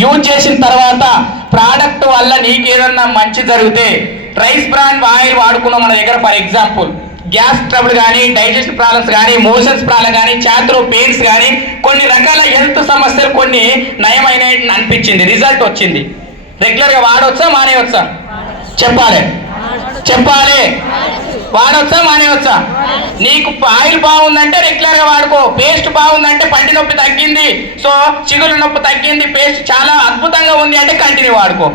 యూజ్ చేసిన తర్వాత ప్రోడక్ట్ వల్ల నీకు ఏదన్నా మంచి జరిగితే, రైస్ బ్రాండ్ ఆయిల్ వాడుకున్నాం మన దగ్గర ఫర్ ఎగ్జాంపుల్. గ్యాస్ ట్రబుల్ కానీ, డైజెషన్ ప్రాబ్లమ్స్ కానీ, మోషన్స్ ప్రాబ్లం కానీ, ఛాత్రో పెయిన్స్ కానీ, కొన్ని రకాల హెల్త్ సమస్యలు కొన్ని నయమైన అనిపించింది, రిజల్ట్ వచ్చింది. రెగ్యులర్గా వాడవచ్చా మానేయవచ్చా? చెప్పాలి వాడవచ్చా మానేయవచ్చా? నీకు ఆయిల్ బాగుందంటే రెగ్యులర్గా వాడుకో, పేస్ట్ బాగుందంటే పంటి నొప్పి తగ్గింది, సో చిగురు నొప్పి తగ్గింది, పేస్ట్ చాలా అద్భుతంగా ఉంది అంటే కంటిన్యూ వాడుకో.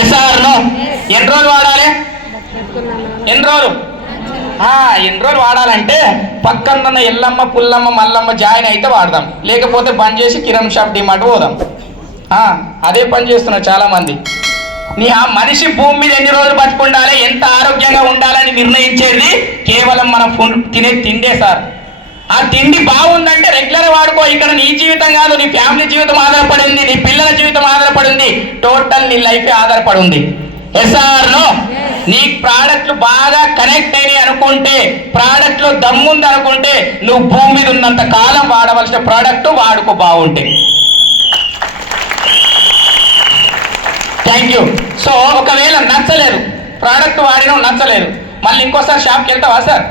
ఎస్ఆర్లో ఎన్ని రోజులు వాడాలి? ఎన్ని రోజులు వాడాలంటే పక్కన ఎల్లమ్మ, పుల్లమ్మ, మల్లమ్మ జాయిన్ అయితే వాడదాం, లేకపోతే బంద్ చేసి కిరణ్ షాప్ డిమార్ట్ పోదాం. అదే పని చేస్తున్నారు చాలా మంది. ఆ మనిషి భూమి మీద ఎన్ని రోజులు బతుకుండాలి, ఎంత ఆరోగ్యంగా ఉండాలని నిర్ణయించేది కేవలం మనం తినే తిండే సార్. ఆ తిండి బాగుందంటే రెగ్యులర్ వాడుకో. ఇక్కడ నీ జీవితం కాదు, నీ ఫ్యామిలీ జీవితం ఆధారపడింది, నీ పిల్లల జీవితం ఆధారపడింది, టోటల్ నీ లైఫే ఆధారపడి ఉంది. ఎస్ఆర్లో నీ ప్రోడక్ట్లు బాగా కనెక్ట్ అయినాయి అనుకుంటే, ప్రోడక్ట్లో దమ్ముంది అనుకుంటే, నువ్వు భూమి మీద ఉన్నంత కాలం వాడవలసిన ప్రోడక్ట్ వాడుకో బాగుంటే. Thank you. సో ఒకవేళ నచ్చలేదు, ప్రోడక్ట్ వాడిన నచ్చలేదు, మళ్ళీ ఇంకోసారి షాప్కి వెళ్తావా సార్?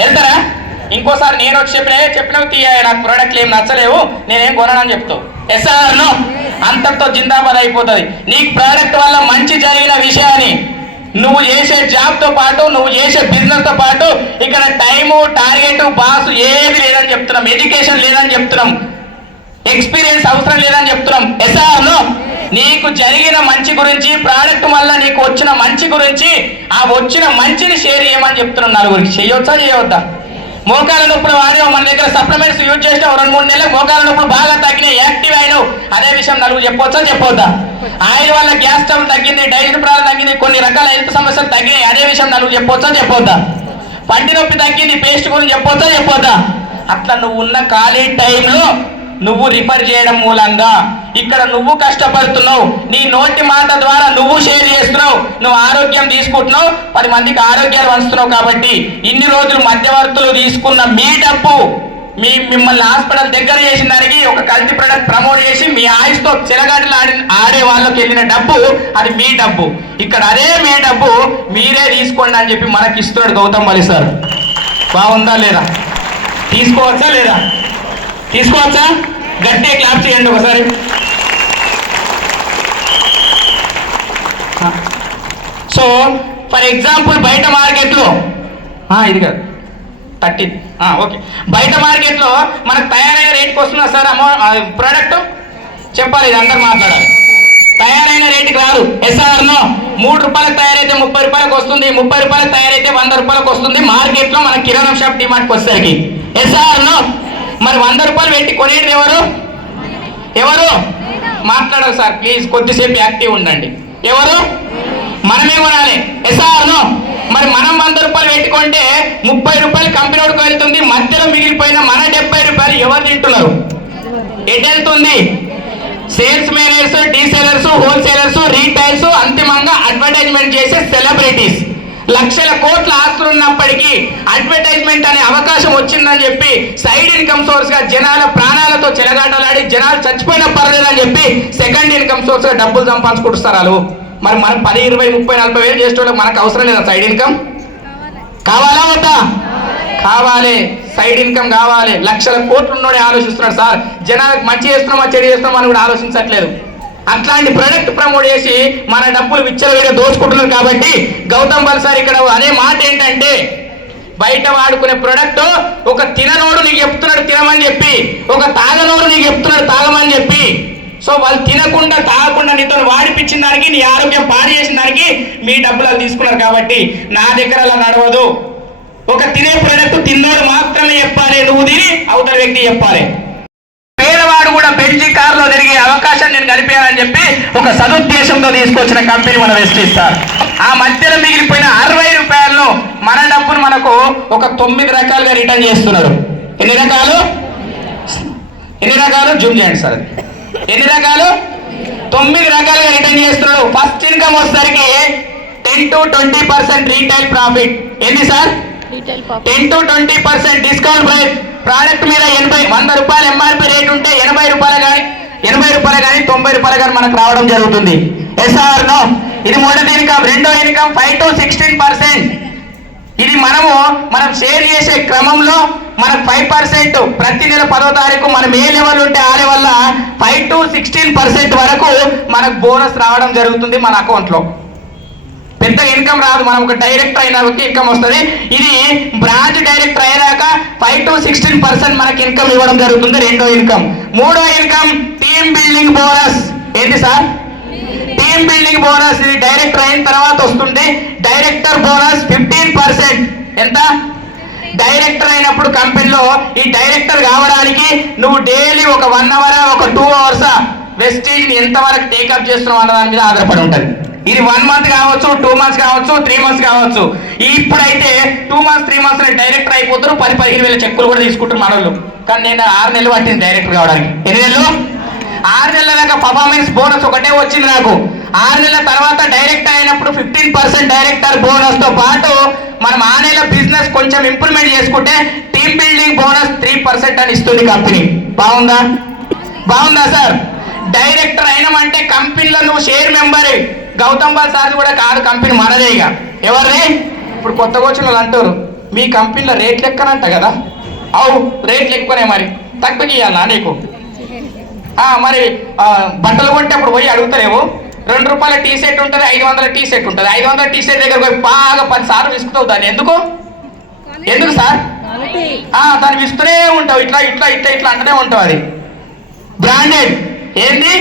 వెళ్తారా? ఇంకోసారి నేను వచ్చి చెప్పినవి తీయ, నాకు ప్రోడక్ట్లు ఏం నచ్చలేవు, నేనేం కొనని చెప్తావు. ఎస్ఆర్లో అంతటితో జిందాబాద్ అయిపోతుంది. నీకు ప్రోడక్ట్ వల్ల మంచి జరిగిన విషయాన్ని, నువ్వు చేసే జాబ్తో పాటు, నువ్వు చేసే బిజినెస్తో పాటు ఇక్కడ టైము, టార్గెట్, బాస్ ఏది లేదని చెప్తున్నాం, ఎడ్యుకేషన్ లేదని చెప్తున్నాం, ఎక్స్పీరియన్స్ అవసరం లేదని చెప్తున్నాం. ఎస్ఆర్లో నీకు జరిగిన మంచి గురించి, ప్రోడక్ట్ వల్ల నీకు వచ్చిన మంచి గురించి, ఆ వచ్చిన మంచిని షేర్ చేయమని చెప్తున్నాం నలుగురికి. చేయవచ్చా చేయవద్దా? మోకాల నొప్పులు వాడినావు, మన దగ్గర సప్లిమెంట్స్ యూజ్ చేసినావు, 2-3 నెలలకు మోకాల నొప్పులు బాగా తగ్గినాయి, యాక్టివ్ అయినావు, అదే విషయం నలుగురు చెప్పవచ్చా చెప్పవద్దా? ఆయిల్ వల్ల గ్యాస్ ట్రబుల్ తగ్గింది, డైజెషన్ ప్రాబ్లం తగ్గింది, కొన్ని రకాల హెల్త్ సమస్యలు తగ్గినాయి, అదే విషయం నలుగురు చెప్పవచ్చా చెప్పవద్దా? పంటి నొప్పి తగ్గింది, పేస్ట్ గురించి చెప్పవచ్చా చెప్పవద్దా? అట్లా నువ్వు ఉన్న ఖాళీ టైంలో నువ్వు రిఫర్ చేయడం మూలంగా ఇక్కడ నువ్వు కష్టపడుతున్నావు, నీ నోటి మాట ద్వారా నువ్వు షేర్ చేస్తున్నావు, నువ్వు ఆరోగ్యం తీసుకుంటున్నావు, 10 మందికి ఆరోగ్యాలు పంచుతున్నావు. కాబట్టి ఇన్ని రోజులు మధ్యవర్తులు తీసుకున్న మీ డబ్బు, మిమ్మల్ని హాస్పిటల్ దగ్గర చేసిన దానికి ఒక కల్తీ ప్రొడక్ట్ ప్రమోట్ చేసి మీ ఆయుష్తో చిరగాటలు ఆడే వాళ్ళకి వెళ్ళిన డబ్బు, అది మీ డబ్బు. ఇక్కడ అదే మీ డబ్బు మీరే తీసుకోండి అని చెప్పి మనకి ఇస్తున్నాడు గౌతమ్ బలి సార్. బాగుందా లేదా? తీసుకోవచ్చా లేదా? తీసుకోవచ్చా? గట్టిగా క్లాప్ చేయండి ఒకసారి. సో ఫర్ ఎగ్జాంపుల్ బయట మార్కెట్లో ఇది కాదు 30, ఓకే, బయట మార్కెట్లో మనకు తయారైన రేటుకి వస్తుందా సార్ ప్రోడక్ట్? చెప్పాలి, ఇది అందరు మాట్లాడాలి. తయారైన రేటుకి రాదు. ఎస్ఆర్నో 3 రూపాయలకు తయారైతే 30 రూపాయలకు వస్తుంది, 30 రూపాయలకు తయారైతే 100 రూపాయలకు వస్తుంది మార్కెట్లో మన కిరాణా షాప్ డిమాండ్కి వచ్చేసరికి. ఎస్ఆర్నో మరి 100 రూపాయలు పెట్టి కొనేది ఎవరు? మాట్లాడాలి సార్ ప్లీజ్, కొద్దిసేపు యాక్టివ్ ఉండండి. ఎవరు? మనమే కొనాలి. ఎస్ఆర్నో మరి మనం 100 రూపాయలు పెట్టుకుంటే 30 రూపాయలు కంపెనీ వాడికి వెళ్తుంది, మధ్యలో మిగిలిపోయిన మన 70 రూపాయలు ఎవరు తింటున్నారు? ఎటు వెళ్తుంది? సేల్స్ మేనేజర్స్, డీసెలర్స్, హోల్సేలర్స్, రీటైల్స్, అంతిమంగా అడ్వర్టైజ్మెంట్ చేసే సెలబ్రిటీస్. లక్షల కోట్ల ఆస్తులు ఉన్నప్పటికీ అడ్వర్టైజ్మెంట్ అనే అవకాశం వచ్చిందని చెప్పి సైడ్ ఇన్కమ్ సోర్స్ గా జనాల ప్రాణాలతో చెలగాటలాడి జనాలు చచ్చిపోయినా పర్లేదని చెప్పి సెకండ్ ఇన్కమ్ సోర్స్ గా డబ్బులు సంపాదించుకుంటున్నారు. మరి మనం 10, 20, 30, 40 వేలు చేసేటోళ్ళకి మనకు అవసరం లేదా సైడ్ ఇన్కమ్? కావాలా వద్దా? కావాలి, సైడ్ ఇన్కమ్ కావాలి. లక్షల కోట్లు ఉన్నోడే ఆలోచిస్తున్నాడు సార్, జనాలకు మంచి చేస్తున్నామా చెడు చేస్తున్నామా అని కూడా ఆలోచించట్లేదు. అట్లాంటి ప్రొడక్ట్ ప్రమోట్ చేసి మన డబ్బులు విచ్చలవిడిగా దోచుకుంటున్నారు. కాబట్టి గౌతమ్ బల్ సార్ ఇక్కడ అదే మాట ఏంటంటే, బయట వాడుకునే ప్రొడక్ట్ ఒక తిననోడు నీకు చెప్తున్నాడు తినమని చెప్పి, ఒక తాగనోడు నీకు చెప్తున్నాడు తాగమని చెప్పి. సో వాళ్ళు తినకుండా తాగకుండా నీతో వాడిపించిన దానికి, నీ ఆరోగ్యం పాడు చేసిన దానికి మీ డబ్బులు వాళ్ళు తీసుకున్నారు. కాబట్టి నా దగ్గర అలా నడవదు. ఒక తినే ప్రొడక్ట్ తిన్నాడు మాత్రమే చెప్పాలి, నువ్వు తిని అవతల వ్యక్తి చెప్పాలి. పేదవాడు కూడా బెంజీ కారులో తిరిగే అవకాశం నేను కల్పించాలని చెప్పి ఒక సదుద్దేశంతో తీసుకొచ్చిన కంపెనీ మన వెస్టీజ్ సార్. ఆ మధ్యలో మిగిలిపోయిన 60 రూపాయలను మన డబ్బును మనకు ఒక 9 రకాలుగా రిటర్న్ చేస్తున్నారు. ఎన్ని రకాలు జూమ్ చేయండి సార్. ఎన్ని రకాలు? 9 రకాలుగా రిటర్న్ చేస్తున్నాడు. ఫస్ట్ ఇన్కమ్ వచ్చేసరికి 10 to 20% రీటైల్ ప్రాఫిట్. ఎన్ని sir? 10 to 20% discount price. Product మీద 100 రూపాయలు ఎంఆర్పీ రేట్ ఉంటే 80 రూపాయలు కానీ 90 రూపాయలు కానీ మనకు రావడం జరుగుతుంది. Yes or no? ఇది మొదటి ఇన్కమ్. రెండో ఇన్కమ్ 5 to 16%. ఇది మనం షేర్ చేసే క్రమంలో మనకు 5% ప్రతి నెల 10వ తారీఖు మనం ఏ లెవెల్ ఉంటే ఆ లెవెల్ 5 to 16% వరకు మనకు బోనస్ రావడం జరుగుతుంది మన అకౌంట్లో. పెద్ద ఇన్కమ్ రాదు, మనం ఒక డైరెక్టర్ అయినా ఇన్కమ్ వస్తుంది. ఇది బ్రాంచ్ డైరెక్టర్ అయినాక 5 to 16% మనకి ఇన్కమ్ ఇవ్వడం జరుగుతుంది. రెండో ఇన్కమ్. మూడో ఇన్కమ్ టీమ్ బిల్డింగ్ బోనస్. ఏంటి సార్? Team building bonus. ఇది డైరెక్టర్ అయిన తర్వాత వస్తుంది. Director bonus 15%. ఎంత? డైరెక్టర్ అయినప్పుడు కంపెనీలో ఈ డైరెక్టర్ కావడానికి నువ్వు డైలీ ఒక 1 hour ఒక 2 hours వెస్టేజ్ ఎంతవరకు టేకప్ చేస్తున్నావు అన్న దాని మీద ఆధారపడి ఉంటుంది. ఇది 1 month కావచ్చు, 2 months కావచ్చు, 3 months కావచ్చు. ఇప్పుడైతే 2 months 3 months డైరెక్టర్ అయిపోతారు. 10-15 వేల చెక్కులు కూడా తీసుకుంటారు మనోళ్ళు. కానీ నేను 6 నెలలు పట్టింది డైరెక్టర్ కావడానికి. ఎన్ని నెలలు? 6 నెలల దాకా పర్ఫార్మెన్స్ బోనస్ ఒకటే వచ్చింది నాకు. 6 నెలల తర్వాత డైరెక్టర్ అయినప్పుడు 15% డైరెక్టర్ బోనస్ తో పాటు మనం ఆ నెల బిజినెస్ కొంచెం ఇంప్రూవ్మెంట్ చేసుకుంటే టీమ్ బిల్డింగ్ బోనస్ 3% అని ఇస్తుంది కంపెనీ. బాగుందా? బాగుందా సార్? డైరెక్టర్ అయినామంటే కంపెనీలో నువ్వు share member. Gautam Bal sir కూడా కాదు, కంపెనీ మనదే. ఇక ఎవరిది? ఇప్పుడు కొత్తగా వచ్చిన వాళ్ళు అంటారు మీ కంపెనీలో రేట్లు ఎక్కనంట కదా. అవు రేట్లు ఎక్కువనే, మరి తక్కువ ఇవ్వాలా నీకు? మరి బట్టలు కొంటేప్పుడు పోయి అడుగుతారేమో. 2 రూపాయల టీ షర్ట్ ఉంటుంది, 500 టీ షర్ట్ ఉంటుంది. 500 టీ షర్ట్ దగ్గర పోయి బాగా 10 సార్లు విసుకుతావు దాన్ని. ఎందుకు సార్? దాన్ని విసుకుతూనే ఉంటావు. ఇట్లా ఇట్లా ఇట్లా ఇట్లా అంటూనే ఉంటావు. అది బ్రాండెడ్. ఏంది?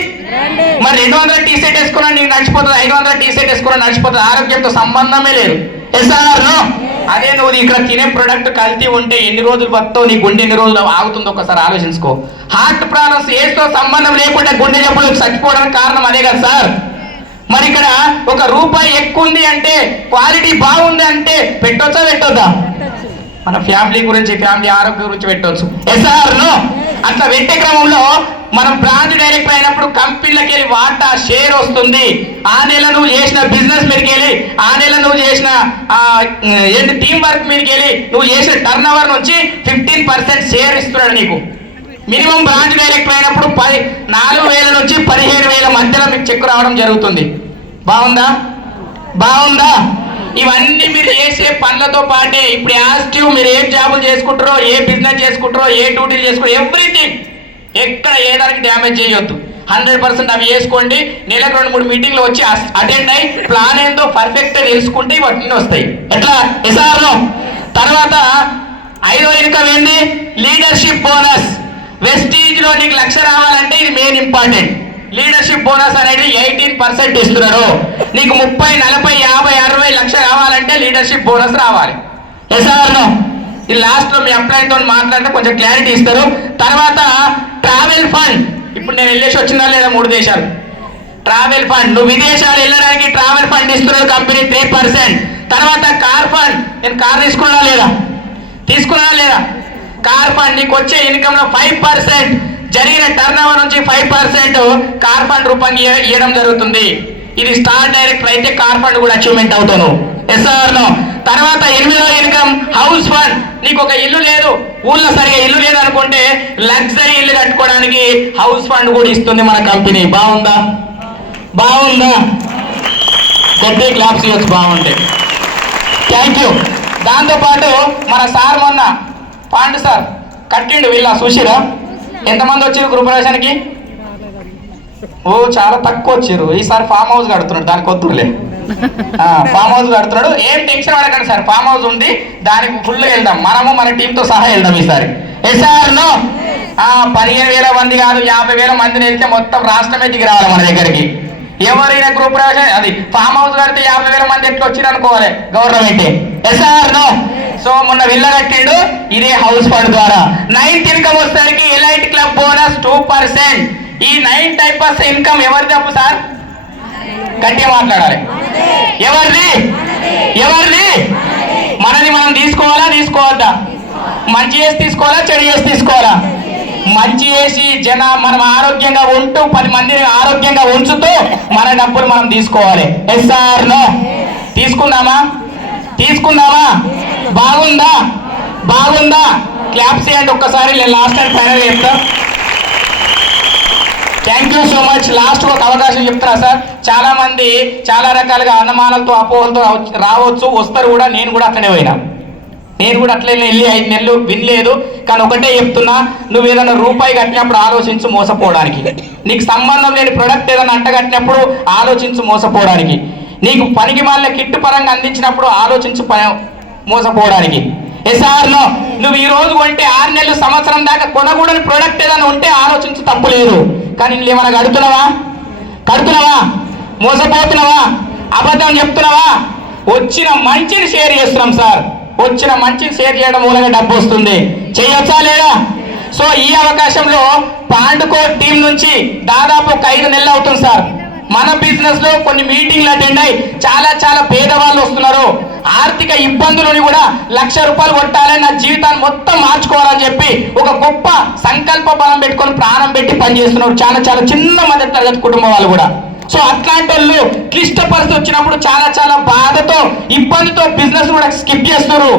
మరి 200 టీ షర్ట్ వేసుకున్నా నీకు నడిచిపోతుంది, 500 టీ షర్ట్ వేసుకున్నా నడిచిపోతుంది. ఆరోగ్యంతో సంబంధమే లేదు. ఎస్ఆర్నో అదే నువ్వు ఇక్కడ తినే ప్రొడక్ట్ కల్తీ ఉంటే ఎన్ని రోజులు బతావు, నీ గుండె ఎన్ని రోజులు ఆగుతుందో ఒకసారి ఆలోచించుకో. హార్ట్ ప్రాబ్లమ్స్ ఏజ్తో సంబంధం లేకుండా గుండె జబ్బులకు చచ్చిపోవడానికి కారణం అదే కదా సార్. మరి ఇక్కడ ₹1 ఎక్కువ ఉంది అంటే, క్వాలిటీ బాగుంది అంటే పెట్టొద్దా? మన ఫ్యామిలీ గురించి, ఫ్యామిలీ ఆరోగ్యం గురించి పెట్టవచ్చు. ఎస్ఆర్నో అట్లా పెట్టే క్రమంలో మనం బ్రాంచ్ డైరెక్టర్ అయినప్పుడు కంపెనీలకు వెళ్ళి వాటా షేర్ వస్తుంది. ఆ నెల నువ్వు చేసిన బిజినెస్ మీదకి వెళ్ళి, ఆ నెల నువ్వు చేసిన ఏంటి టీం వర్క్ మీదకి వెళ్ళి నువ్వు చేసిన టర్న్ ఓవర్ నుంచి 15% షేర్ ఇస్తున్నాడు నీకు. మినిమం బ్రాంచ్ డైరెక్టర్ అయినప్పుడు 4,000 నుంచి 15,000 మధ్యలో మీకు చెక్ రావడం జరుగుతుంది. బాగుందా? ఇవన్నీ మీరు చేసే పనులతో పాటే ఇప్పుడు యాక్టివ్ మీరు ఏ జాబులు చేసుకుంటారో, ఏ బిజినెస్ చేసుకుంటారో, ఏ డ్యూటీలు చేసుకుంటారో, ఎవ్రీథింగ్ ఎక్కడ ఏదానికి డ్యామేజ్ చేయొద్దు. 100% అవి చేసుకోండి. నెలకు 2-3 మీటింగ్లు వచ్చి అటెండ్ అయ్యి ప్లాన్ ఏందో పర్ఫెక్ట్ తెలుసుకుంటే ఇవన్నీ వస్తాయి. ఎట్లా? ఎస్ఆర్లో. తర్వాత 5వ ఇన్కమ్ ఏంది? Leadership bonus. వెస్టీజ్ లో నీకు 1,00,000 రావాలంటే ఇది మెయిన్ ఇంపార్టెంట్. లీడర్షిప్ బోనస్ అనేది 18% ఇస్తున్నారు. నీకు 30, 40, 50, 60 లక్షలు రావాలంటే లీడర్షిప్ బోనస్ రావాలి. ఎస్ఆర్నో. ఈ లాస్ట్ లో మీ అప్లైన్తో మాట్లాడితే కొంచెం క్లారిటీ ఇస్తారు. తర్వాత ట్రావెల్ ఫండ్. ఇప్పుడు నేను వెళ్ళేసి వచ్చినా లేదా 3 దేశాలు. ట్రావెల్ ఫండ్, నువ్వు విదేశాలు వెళ్ళడానికి ట్రావెల్ ఫండ్ ఇస్తున్నారు కంపెనీ 3%. తర్వాత కార్ ఫండ్. నేను కార్ తీసుకున్నా లేదా? కార్ ఫండ్ నీకు వచ్చే ఇన్కమ్ లో 5%, జరిగిన టర్న్ ఓవర్ నుంచి 5% కార్ ఫండ్ రూపంగా ఇవ్వడం జరుగుతుంది. ఇది స్టార్ డైరెక్టర్ అయితే కార్ ఫండ్ కూడా అచీవ్మెంట్ అవుతాను. ఎస్ఆర్నో. తర్వాత 8వ ఇన్కమ్ హౌస్ ఫండ్. నీకు ఒక ఇల్లు లేదు, ఊళ్ళో సరిగా ఇల్లు లేదు అనుకుంటే లగ్జరీ ఇల్లు కట్టుకోవడానికి హౌస్ ఫండ్ కూడా ఇస్తుంది మన కంపెనీ. బాగుందా? గట్టి క్లాప్స్ ఇవ్వచ్చు. బాగుంటాయి. Thank you. దాంతోపాటు మన సార్ మొన్న పాండు సార్ కట్టిండు వీళ్ళ చూసిరా? ఎంతమంది వచ్చారు గృహప్రవేశానికి? చాలా తక్కువ వచ్చారు. ఈసారి ఫామ్ హౌస్ కడుతున్నాడు, దానికి వద్దులే. ఫామ్ హౌస్ కడుతున్నాడు. ఏం టెన్షన్ పడకండి సార్, ఫామ్ హౌస్ ఉంది, దానికి ఫుల్ వెళ్దాం. మనము మన టీంతో సహా వెళ్దాం ఈసారి. ఎస్ఆర్నో. 15,000 మంది కాదు, 50,000 మందిని వెళ్తే మొత్తం రాష్ట్రమే దిగి రావాలి మన దగ్గరికి. ఎవరైనా గ్రూప్ ప్రవేశం అది ఫామ్ హౌస్ కడితే 50,000 మంది ఎట్లా వచ్చి అనుకోవాలి గవర్నమెంట్. ఎస్ఆర్నో. సో మొన్న విల్ల కట్టిండు, ఇదే హౌస్ ఫండ్ ద్వారా. 9th ఇన్కమ్ వచ్చేసరికి ఎలైట్ క్లబ్ బోనస్ 2%. ఈ 9 టైప్స్ ఇన్కమ్ ఎవరి తప్పు సార్? గట్టిగా మాట్లాడాలి. ఎవరిది? మనది మనం తీసుకోవద్దా? మంచి చేసి తీసుకోవాలా, చెడు చేసి తీసుకోవాలా? మంచి చేసి మనం ఆరోగ్యంగా ఉంటూ 10 మందిని ఆరోగ్యంగా ఉంచుతూ మన డబ్బులు మనం తీసుకోవాలి. ఎస్ఆర్నో. తీసుకుందామా? బాగుందా? క్లాప్స్ చేయండి ఒక్కసారి. నేను లాస్ట్ అండ్ ఫైనల్ చెప్తా. Thank you so much. Last ఒక అవకాశం చెప్తున్నా సార్. చాలా మంది చాలా రకాలుగా అనుమానాలతో, అపోహలతో రావచ్చు, వస్తారు కూడా. నేను కూడా అట్లనే పోయినా. నేను కూడా అట్లే వెళ్ళి 5 నెలలు వినలేదు. కానీ ఒకటే చెప్తున్నా, నువ్వు ఏదైనా రూపాయి కట్టినప్పుడు ఆలోచించు మోసపోవడానికి. నీకు సంబంధం లేని ప్రొడక్ట్ ఏదైనా అంటగట్టినప్పుడు ఆలోచించు మోసపోవడానికి. నీకు పనికి మాలిన కిట్టు పరంగా అందించినప్పుడు ఆలోచించు మోసపోవడానికి. ఎస్ఆర్లో నువ్వు ఈ రోజు కొంటే 6 నెలలు సంవత్సరం దాకా కొనకూడని ప్రొడక్ట్ ఏదైనా ఉంటే ఆలోచించు, తప్పు లేదు. కానీ నువ్వు ఏమైనా కడుతున్నావా, మోసపోతున్నావా, అబద్ధం చెప్తున్నావా? వచ్చిన మంచిని షేర్ చేస్తున్నాం సార్. వచ్చిన మంచిని షేర్ చేయడం మూలంగా డబ్బు వస్తుంది. చేయొచ్చా లేదా? సో ఈ అవకాశంలో పాండుకో టీం నుంచి దాదాపు ఒక 5 నెలలు అవుతుంది సార్. మన బిజినెస్ లో కొన్ని మీటింగ్లు అటెండ్ అయ్యి చాలా పేదవాళ్ళు వస్తున్నారు. ఆర్థిక ఇబ్బందులని కూడా 1,00,000 రూపాయలు కొట్టాలని, నా జీవితాన్ని మొత్తం మార్చుకోవాలని చెప్పి ఒక గొప్ప సంకల్ప బలం పెట్టుకొని ప్రాణం పెట్టి పనిచేస్తున్నారు. చాలా చిన్న మధ్య తరగతి కుటుంబం వాళ్ళు కూడా. సో అట్లాంటి వాళ్ళు క్లిష్ట పరిస్థితి వచ్చినప్పుడు చాలా బాధతో ఇబ్బందితో బిజినెస్ కూడా స్కిప్ చేస్తున్నారు,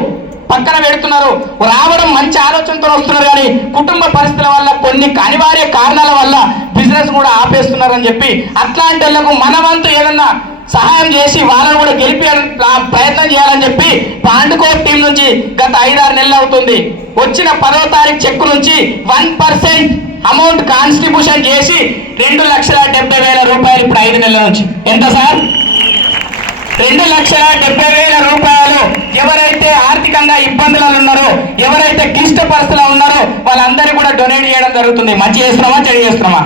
పక్కన పెడుతున్నారు. రావడం మంచి ఆలోచనతో వస్తున్నారు, కానీ కుటుంబ పరిస్థితుల వల్ల కొన్ని అనివార్య కారణాల వల్ల బిజినెస్ కూడా ఆపేస్తున్నారని చెప్పి అట్లాంటి వాళ్ళకు మన వంతు ఏదన్నా సహాయం చేసి వాళ్ళని కూడా గెలిపేయాలని ప్రయత్నం చేయాలని చెప్పి పాండుకో టీం నుంచి గత 5-6 నెలలు అవుతుంది. వచ్చిన 10వ తారీఖు చెక్కు నుంచి 1% అమౌంట్ కాన్స్టిట్యూషన్ చేసి 2,70,000 రూపాయలు ఇప్పుడు 5 నెలల నుంచి. ఎంత సార్? 2,70,000 రూపాయలు. ఎవరైతే ఆర్థికంగా ఇబ్బందులలో ఉన్నారో, ఎవరైతే క్లిష్ట పరిస్థితుల్లో ఉన్నారో వాళ్ళందరికీ కూడా డొనేట్ చేయడం జరుగుతుంది. మంచి చేస్తున్నామా, చెడు చేస్తున్నామా?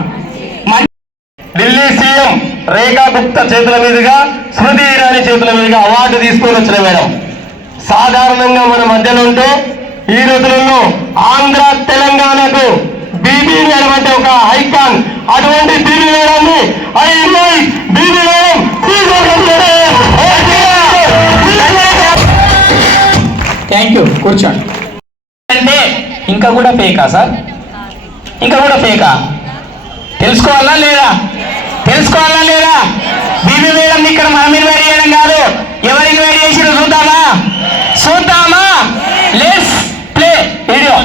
ఢిల్లీ సీఎం రేఖా గుప్తా చేతుల మీదుగా, స్మృతి ఇరానీ చేతుల మీదుగా అవార్డు తీసుకొని వచ్చిన మేడం. సాధారణంగా మన మధ్యలో ఉంటూ ఈ రోజులలో ఆంధ్ర తెలంగాణకు బీబీ మేడం అంటే ఒక ఐకాన్. అటువంటి బీబీ మేడాన్ని బీబీ మేడం థ్యాంక్ యూ. కూర్చోండి. అంటే ఇంకా కూడా ఫేకా సార్? ఇంకా కూడా ఫేకా? తెలుసుకోవాలా లేదా? బీబీ మేడం ఇక్కడ మనం ఇన్వైట్ చేయడం కాదు, ఎవరు ఇన్వైట్ చేసిరో చూద్దామా? Let's play video.